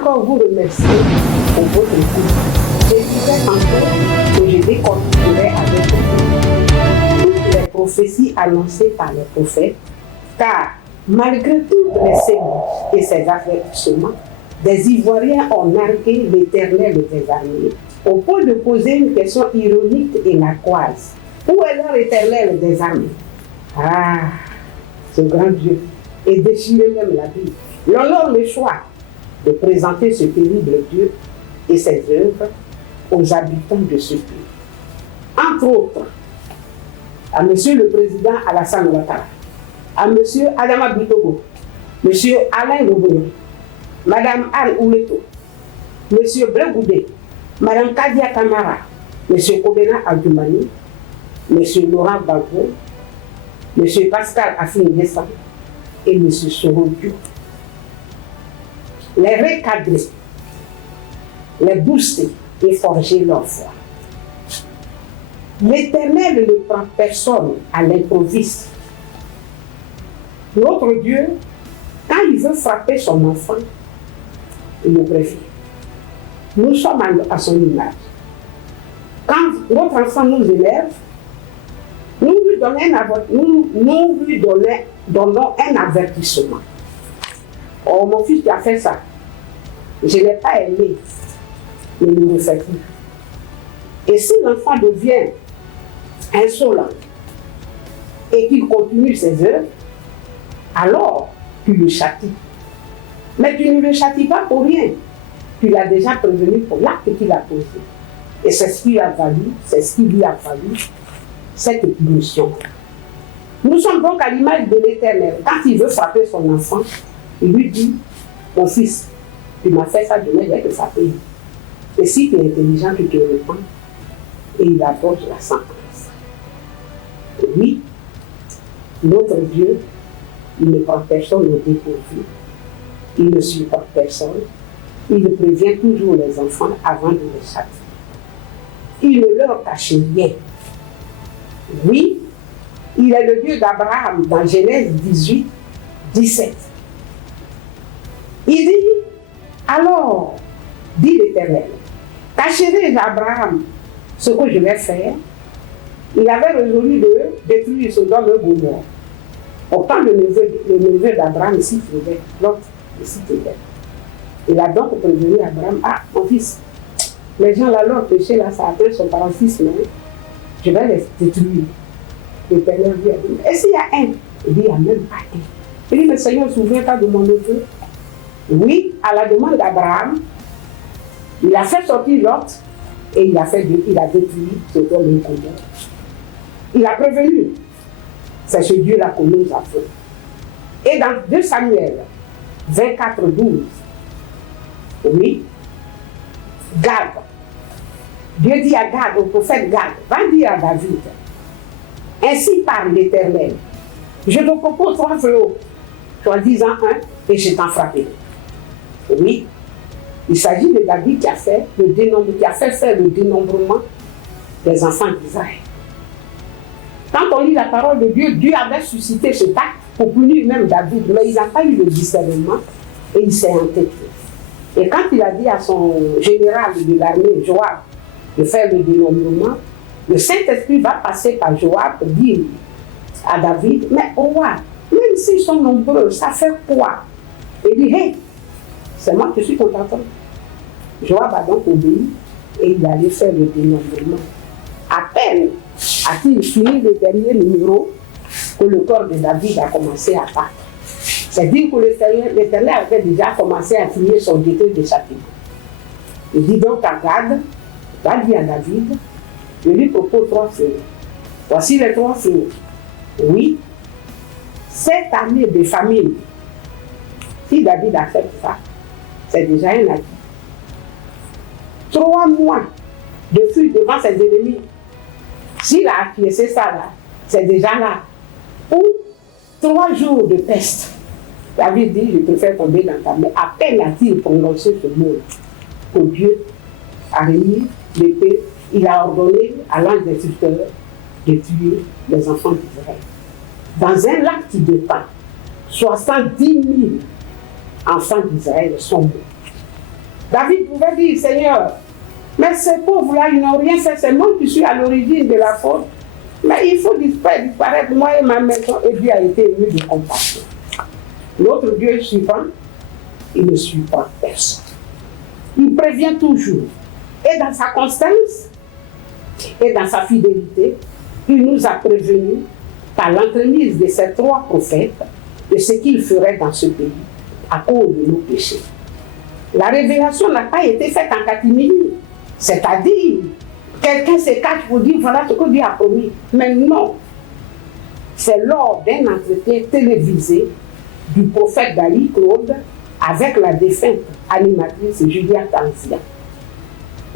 encore vous remercier pour votre écoute. Je disais tantôt que je décortiquerai avec vous toutes les prophéties annoncées par les prophètes, car malgré toutes les séances et ses avertissements, des Ivoiriens ont nargué l'Éternel des armées au point de poser une question ironique et narquoise. Où est leur Éternel des armées? Ah, ce grand Dieu, et déchirer même la Bible. L'honneur le choix de présenter ce terrible Dieu et ses œuvres aux habitants de ce pays. Entre autres, à Monsieur le Président Alassane Ouattara, à Monsieur Adama Bitogo, Monsieur Alain Loboué, Madame Anne Ouleto, Monsieur Blegoudé, Madame Kadia Kamara, Monsieur Kobena Adjoumani, Monsieur Laurent Gbagbo, Monsieur Pascal Afin Gessan et Monsieur Soro Diop. Les recadrer, les booster et forger leur foi. L'Éternel ne prend personne à l'improviste. Notre Dieu, quand il veut frapper son enfant, il le prévient. Nous sommes à son image. Quand notre enfant nous élève, nous lui donnons un avertissement. Oh, mon fils, tu as fait ça. Je ne l'ai pas aimé. Mais il ne le fait plus. Et si l'enfant devient insolent et qu'il continue ses œuvres, alors tu le châties. Mais tu ne le châties pas pour rien. Tu l'as déjà prévenu pour l'acte qu'il a posé. Et c'est ce qui lui a valu cette punition. Nous sommes donc à l'image de l'Éternel. Quand il veut frapper son enfant, il lui dit, mon fils, tu m'as fait ça, demain je vais te frapper. Et si tu es intelligent, tu te réponds. Et il apporte la sentence. Oui, notre Dieu, il ne prend personne au dépourvu. Il ne supporte personne. Il prévient toujours les enfants avant de les châtier. Il ne leur cache rien. Oui, il est le Dieu d'Abraham dans Genèse 18, 17. Il dit, alors, dit l'Éternel, cacherai d'Abraham ce que je vais faire. Il avait résolu de détruire Sodome et Gomorrhe. Pourtant, le neveu d'Abraham ici faisait, l'autre ici faisait. Il a donc prévenu Abraham, ah, mon fils, les gens là, leur péché, là, ça atteint son paroxysme, je vais les détruire. L'Éternel lui a dit, et s'il y a un? Il dit, il n'y a même pas un. Il dit, mais Seigneur, souviens-toi de mon neveu. Oui, à la demande d'Abraham, il a fait sortir Lot et il a détruit Sodome et Gomorrhe. Il a prévenu. C'est ce Dieu-là que nous avons. Et dans 2 Samuel 24, 12, oui, Gad, Dieu dit à Gad, au prophète Gad, va dire à David, ainsi parle l'Éternel, je te propose 3 fléaux, choisis-en un et je t'en frapperai. Oui, il s'agit de David qui a fait faire le dénombrement des enfants d'Israël. Quand on lit la parole de Dieu, Dieu avait suscité ce acte pour punir même David, mais il n'a pas eu le discernement et il s'est entêté. Et quand il a dit à son général de l'armée, Joab, de faire le dénombrement, le Saint-Esprit va passer par Joab pour dire à David, mais au roi, même s'ils sont nombreux, ça fait quoi? Il dit, hé, c'est moi qui suis ton patron. Joab a donc obéi et il allait faire le dénombrement. À peine a-t-il fini le dernier numéro que le corps de David a commencé à battre. C'est dire que l'Éternel avait déjà commencé à finir son décret de châtiment. Il dit donc à Gad, va dire à David, je lui propose 3 feux. Voici les 3 feux. Oui, cette année de famine, si David a fait ça, c'est déjà un acquis. 3 mois de fuite devant ses ennemis, s'il a acquiescé ça là, c'est déjà là. Ou 3 jours de peste. David dit, je préfère tomber dans ta main. À peine a-t-il prononcé ce mot que Dieu a remis l'épée. Il a ordonné à l'ange destructeur de tuer les enfants d'Israël. Dans un lac de temps, 70 000 enfants d'Israël sont morts. David pouvait dire, Seigneur, mais ces pauvres-là, ils n'ont rien fait, c'est moi qui suis à l'origine de la faute. Mais il faut disparaître, moi et ma maison, et Dieu a été ému de compassion. L'autre Dieu suivant, il ne suit pas personne. Il prévient toujours. Et dans sa constance, et dans sa fidélité, il nous a prévenus par l'entremise de ces 3 prophètes de ce qu'il ferait dans ce pays à cause de nos péchés. La révélation n'a pas été faite en catimini, c'est-à-dire quelqu'un se cache pour dire voilà ce que Dieu a promis. Mais non, c'est lors d'un entretien télévisé du prophète Dali Claude avec la défunte animatrice Julia Tanzia.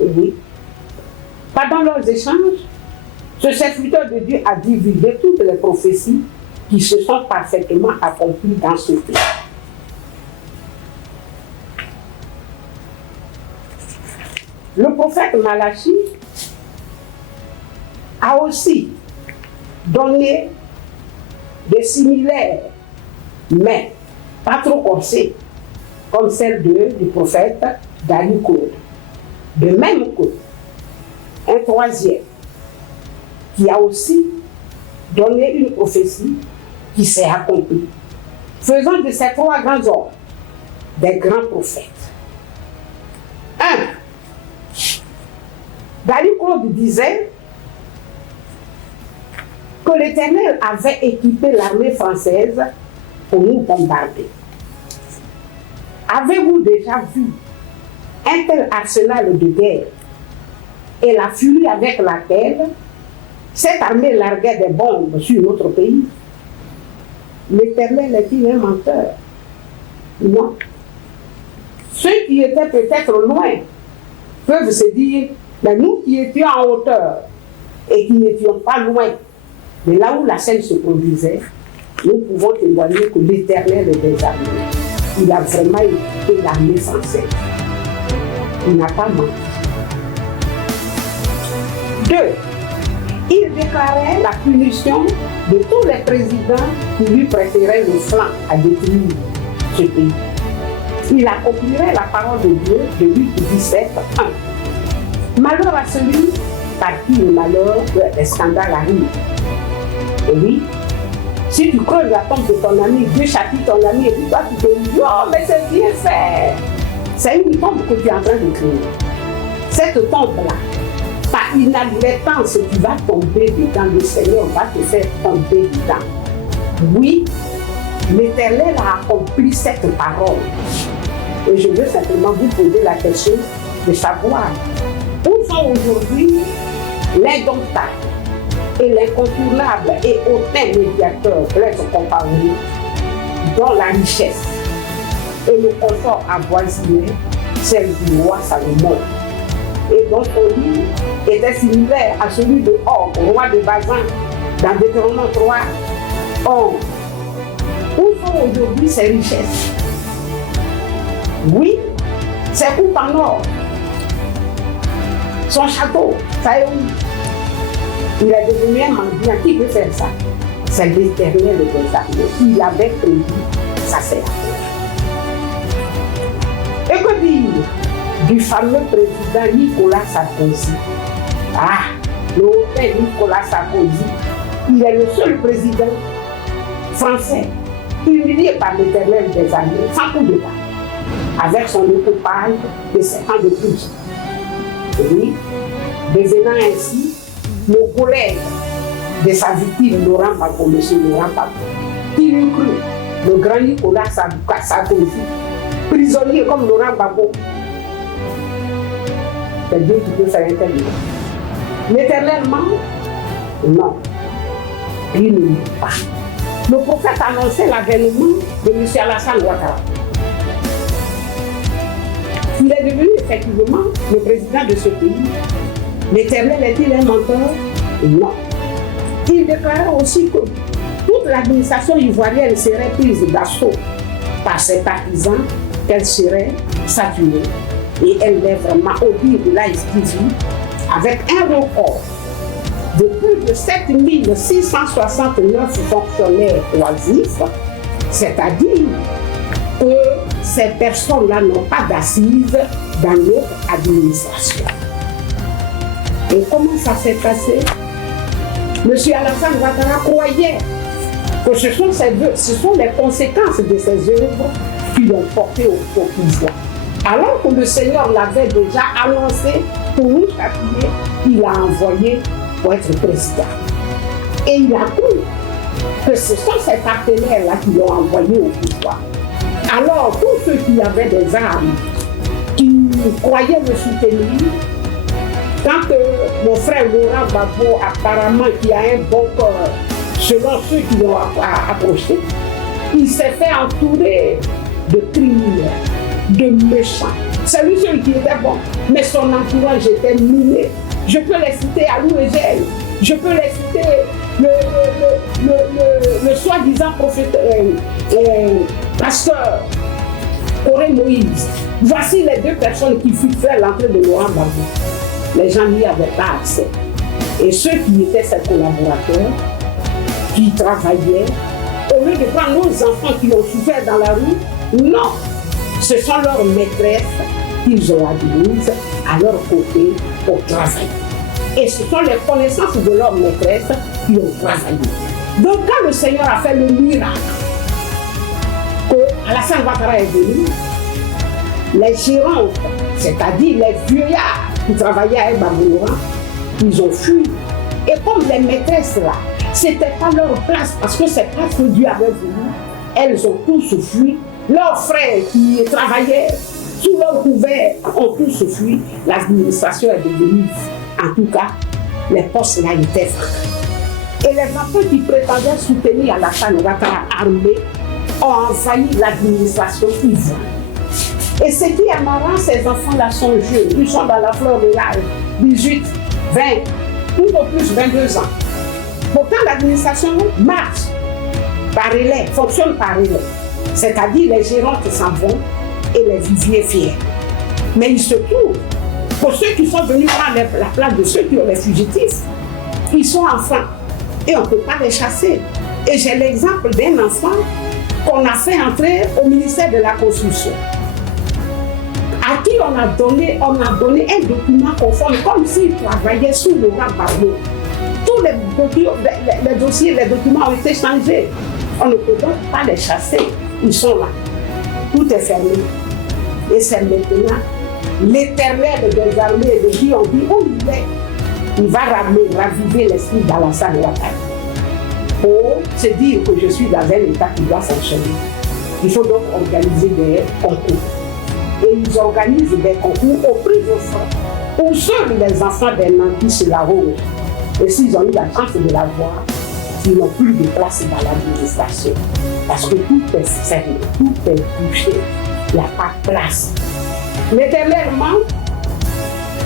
Oui. Pendant leurs échanges, ce serviteur de Dieu a divulgué toutes les prophéties qui se sont parfaitement accomplies dans ce pays. Le prophète Malachi a aussi donné des similaires, mais pas trop corsés, comme celle du prophète Dali Claude. De même qu'un troisième qui a aussi donné une prophétie qui s'est accomplie, faisant de ces 3 grands hommes des grands prophètes. 1. Dali Claude disait que l'Éternel avait équipé l'armée française pour nous bombarder. Avez-vous déjà vu un tel arsenal de guerre et la furie avec laquelle cette armée larguait des bombes sur notre pays? L'Éternel est-il un menteur? Non. Ceux qui étaient peut-être loin peuvent se dire, mais nous qui étions en hauteur et qui n'étions pas loin de là où la scène se produisait, nous pouvons témoigner que l'Éternel est des armées. Il a vraiment équipé l'armée française. Il n'a pas menti. 2. Il déclarait la punition de tous les présidents qui lui prêteraient le flanc à détruire ce pays. Il accomplirait la parole de Dieu de Luc 17, 1. Malheur à celui par qui le malheur, les scandales arrivent. Et oui, si tu creuses la tombe de ton ami, Dieu châtie ton ami et puis toi tu te dis, oh mais c'est bien fait. C'est une tombe que tu es en train de créer. Cette tombe-là, par inadvertance, tu vas tomber dedans. Le Seigneur va te faire tomber dedans. Oui, l'Éternel a accompli cette parole. Et je veux simplement vous poser la question de savoir où sont aujourd'hui l'indomptable et l'incontournable et hautain médiateur Blaise Compaoré, dont la richesse et le confort avoisinaient celle du roi Salomon, et dont son lit était similaire à celui de Og, roi de Bazan, dans Deutéronome 3. Or, où sont aujourd'hui ces richesses? Oui, ses coupes en or, son château, ça est où? Il est devenu un mendiant. Qui peut faire ça? C'est l'Éternel des armées. Il avait prévu, ça c'est la. Et que dire du fameux président Nicolas Sarkozy? Ah, le hôtel Nicolas Sarkozy, il est le seul président français humilié par l'Éternel des armées, sans coup d'état, avec son équipage de 7 ans de plus. Oui, devenant ainsi le collègue de sa victime, Laurent Gbagbo, M. Laurent Gbagbo, qui lui crut, le grand Nicolas Sarkozy, prisonnier comme Laurent Gbagbo. C'est Dieu qui peut faire intervenir. L'éternellement, non, il ne lit pas. Le prophète annonçait l'avènement de M. Alassane Ouattara. Il est devenu effectivement le président de ce pays. L'Éternel est-il un menteur? Non. Il déclarait aussi que toute l'administration ivoirienne serait prise d'assaut par ses partisans, qu'elle serait saturée. Et elle est vraiment au dire de la STV avec un record de plus de 7669 fonctionnaires oisifs, c'est-à-dire que ces personnes-là n'ont pas d'assises dans notre administration. Et comment ça s'est passé? M. Alassane Ouattara croyait que ce sont les conséquences de ces œuvres qui l'ont porté au pouvoir. Alors que le Seigneur l'avait déjà annoncé pour nous châtier, il l'a envoyé pour être président. Et il a cru que ce sont ces partenaires-là qui l'ont envoyé au pouvoir. Alors, tous ceux qui avaient des armes, qui croyaient le soutenir, quand mon frère Laurent Gbagbo, apparemment, qui a un bon cœur, selon ceux qui l'ont approché, il s'est fait entourer de criminels, de méchants. C'est lui seul qui était bon, mais son entourage était miné. Je peux les citer à Louégel, je peux les citer le soi-disant prophète, pasteur Corée Moïse. Voici les deux personnes qui furent faire l'entrée de Laurent Gbagbo. Les gens n'y avaient pas accès. Et ceux qui étaient ses collaborateurs, qui travaillaient, au lieu de prendre nos enfants qui ont souffert dans la rue, non, ce sont leurs maîtresses qu'ils ont admises à leur côté pour travailler. Et ce sont les connaissances de leurs maîtresses qui ont travaillé. Donc quand le Seigneur a fait le miracle, que Alassane Ouattara est venu, les gérantes, c'est-à-dire les vieillards qui travaillaient avec Gbagbo, ils ont fui. Et comme les maîtresses là, c'était pas leur place, parce que c'est pas ce que Dieu avait voulu, elles ont tous fui. Leurs frères qui travaillaient sous leur couvert ont tous fui. L'administration est devenue, en tout cas, les postes là étaient vacants. Et les enfants qui prétendaient soutenir Alassane Ouattara armé ont envahi l'administration ivoirienne. Et ce qui est marrant, ces enfants-là sont jeunes, ils sont dans la fleur de l'âge, 18, 20, tout au plus 22 ans. Pourtant, l'administration marche par relais, fonctionne par relais. C'est-à-dire les gérantes s'en vont et les viviers fiers. Mais il se trouve, pour ceux qui sont venus prendre la place de ceux qui ont les fugitifs, ils sont enfants et on ne peut pas les chasser. Et j'ai l'exemple d'un enfant qu'on a fait entrer au ministère de la Construction, à qui on a donné un document conforme, comme s'il travaillait sous Laurent Gbagbo. Tous les dossiers, les documents ont été changés. On ne peut donc pas les chasser. Ils sont là. Tout est fermé. Et c'est maintenant l'Éternel des armées de qui on dit où il est. Il va raviver l'esprit d'Alassane Ouattara pour se dire que je suis dans un état qui doit fonctionner. Il faut donc organiser des concours. Et ils organisent des concours au prix de francs pour seuls les enfants des nantis se la rose. Et s'ils ont eu la chance de l'avoir, ils n'ont plus de place dans l'administration. Parce que tout est fermé, tout est bouché, il n'y a pas de place. L'Éternellement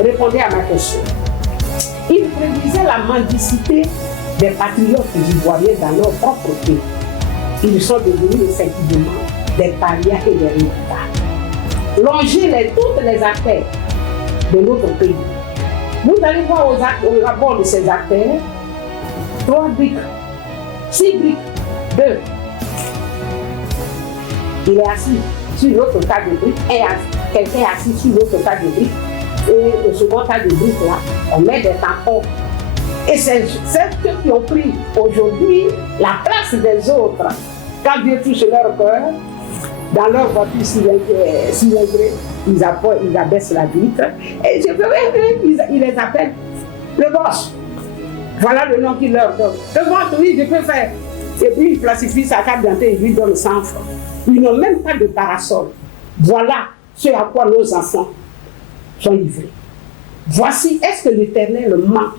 répondait à ma question. Il prédisait la mendicité des patriotes ivoiriens dans leur propre pays. Ils sont devenus effectivement des parias et des résultats. Longer toutes les artères de notre pays. Vous allez voir au rapport de ces artères, 3 briques, 6 briques, 2. Il est assis sur l'autre tas de briques, et quelqu'un est assis sur l'autre tas de briques, et le second tas de briques là, on met des tampons. Et c'est ceux qui ont pris aujourd'hui la place des autres. Quand Dieu touche leur cœur, dans leur voiture cylindrée, ils abaissent la vitre et ils les appellent le boss. Voilà le nom qu'ils leur donnent. Le boss, oui, je peux faire. Et puis ils classifient sa carte d'identité et lui donnent 100 francs. Ils n'ont même pas de parasol. Voilà ce à quoi nos enfants sont livrés. Voici, est-ce que l'Éternel ment?